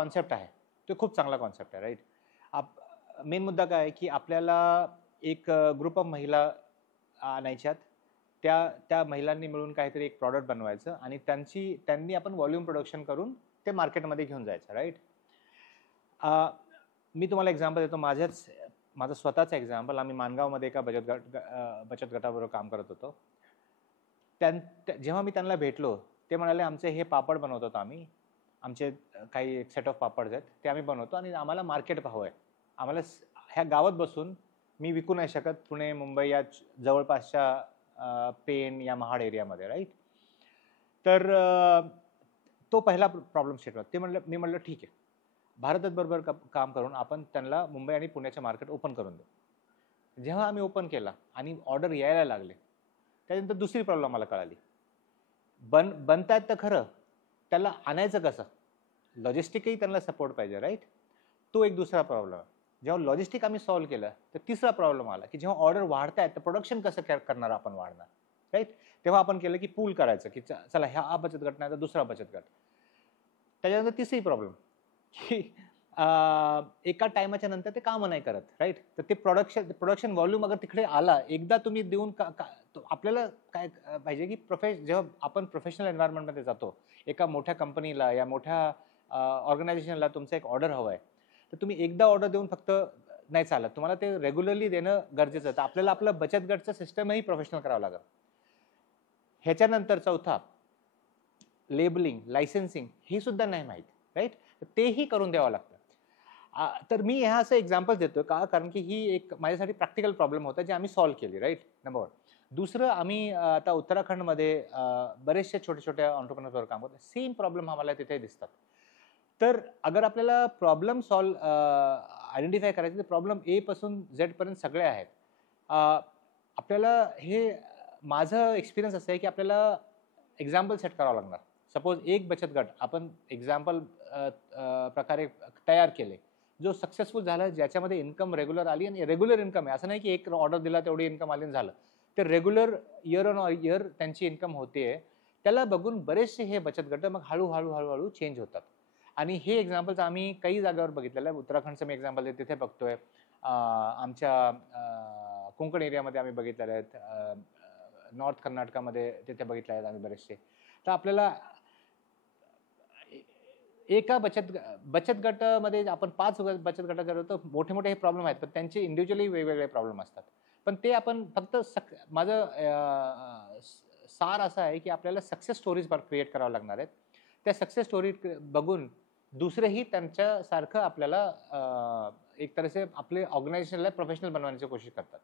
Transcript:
Concept आहे तो खूप चांगला कॉन्सेप्ट आहे, राईट. मेन मुद्दा काय आहे की आपल्याला एक ग्रुप ऑफ महिला आणायच्यात, त्या त्या महिलांनी मिळून काहीतरी एक प्रॉडक्ट बनवायचं आणि त्यांनी आपण व्हॉल्यूम प्रोडक्शन करून ते मार्केटमध्ये घेऊन जायचं, राईट. मी तुम्हाला एक्झाम्पल देतो, माझं स्वतःचं एक्झाम्पल. आम्ही माणगावमध्ये एका बचत गटाबरोबर काम करत होतो. जेव्हा मी त्यांना भेटलो ते म्हणाले आमचे हे पापड बनवतो आम्ही, आमचे काही एक सेट ऑफ पापड्स आहेत ते आम्ही बनवतो आणि आम्हाला मार्केट हवं आहे. आम्हाला ह्या गावात बसून मी विकू नाही शकत पुणे मुंबई या जवळपासच्या पेण या महाड एरियामध्ये, राईट. तर तो पहिला प्रॉब्लेम स्टेट. मी म्हटलं ठीक आहे, भारतात बरोबर काम करून आपण त्यांना मुंबई आणि पुण्याचे मार्केट ओपन करून देऊ. जेव्हा आम्ही ओपन केला आणि ऑर्डर यायला लागले त्यानंतर दुसरी प्रॉब्लेम मला कळाली. बनतायत तर खरं, त्याला आणायचं कसं, लॉजिस्टिकही त्यांना सपोर्ट पाहिजे, राईट. तो एक दुसरा प्रॉब्लेम. जेव्हा लॉजिस्टिक आम्ही सॉल्व्ह केलं तर तिसरा प्रॉब्लेम आला की जेव्हा ऑर्डर वाढतायत तर प्रोडक्शन कसं करणार आपण वाढणार, राईट. तेव्हा आपण केलं की पूल करायचं की चला ह्या बचत गट नाही तर दुसरा बचत गट. त्याच्यानंतर तिसरी प्रॉब्लेम की एका टायमाच्या नंतर ते काम नाही करत, राईट. तर ते प्रोडक्शन व्हॉल्यूम अगर तिकडे आला एकदा तुम्ही देऊन आपल्याला काय पाहिजे की जेव्हा आपण प्रोफेशनल एन्व्हायरमेंटमध्ये जातो, एका मोठ्या कंपनीला या मोठ्या ऑर्गनायझेशनला तुमचं एक ऑर्डर हवं आहे, तर तुम्ही एकदा ऑर्डर देऊन फक्त नाही चालत, तुम्हाला ते रेग्युलरली देणं गरजेचं आहे. तर आपल्याला आपलं बचत गटचं सिस्टमही प्रोफेशनल करावं लागेल. ह्याच्यानंतर चौथा लेबलिंग, लायसन्सिंग हे सुद्धा नाही माहीत, राईट. तेही करून द्यावं लागतं. तर मी ह्या असं एक्झाम्पल देतोय का, कारण की ही एक माझ्यासाठी प्रॅक्टिकल प्रॉब्लेम होता जे आम्ही सॉल्व्ह केली, राईट. नंबर 1. दुसरं, आम्ही आता उत्तराखंडमध्ये बरेचसे छोटे छोटे ऑन्टरप्रेनर्सवर काम करतो. सेम प्रॉब्लेम आम्हाला तिथे दिसतात. तर अगर आपल्याला प्रॉब्लेम आयडेंटिफाय करायचे तर प्रॉब्लेम ए पासून झेड पर्यंत सगळे आहेत. आपल्याला हे माझं एक्सपिरियन्स असं आहे की आपल्याला एक्झाम्पल सेट करावं लागणार. सपोज एक बचत गट आपण एक्झाम्पल प्रकारे तयार केले जो सक्सेसफुल झाला, ज्याच्यामध्ये इन्कम रेग्युलर आली आणि रेग्युलर इन्कम आहे, असं नाही की एक ऑर्डर दिला तेवढी इन्कम आली झालं. तर रेग्युलर इयर ऑन इयर त्यांची इन्कम होते. त्याला बघून बरेचसे हे बचत गट मग हळूहळू चेंज होतात. आणि हे एक्झाम्पल्स आम्ही काही जागेवर बघितलेलं आहे. उत्तराखंडचं मी एक्झाम्पल तिथे बघतोय, आमच्या कोकण एरियामध्ये आम्ही बघितलेले आहेत, नॉर्थ कर्नाटकामध्ये तिथे बघितले आहेत आम्ही बरेचसे. तर आपल्याला एका बचत गटामध्ये आपण 5 बचत गट करतो, मोठे मोठे हे प्रॉब्लेम आहेत, पण त्यांचे इंडिव्हिज्युअली वेगवेगळे प्रॉब्लेम असतात. पण ते आपण फक्त माझं सार असं आहे की आपल्याला सक्सेस स्टोरीज क्रिएट करावं लागणार आहेत. त्या सक्सेस स्टोरी बघून दुसरेही त्यांच्यासारखं आपल्याला एक तरह से आपले ऑर्गनायझेशनला प्रोफेशनल बनवण्याची कोशिश करतात.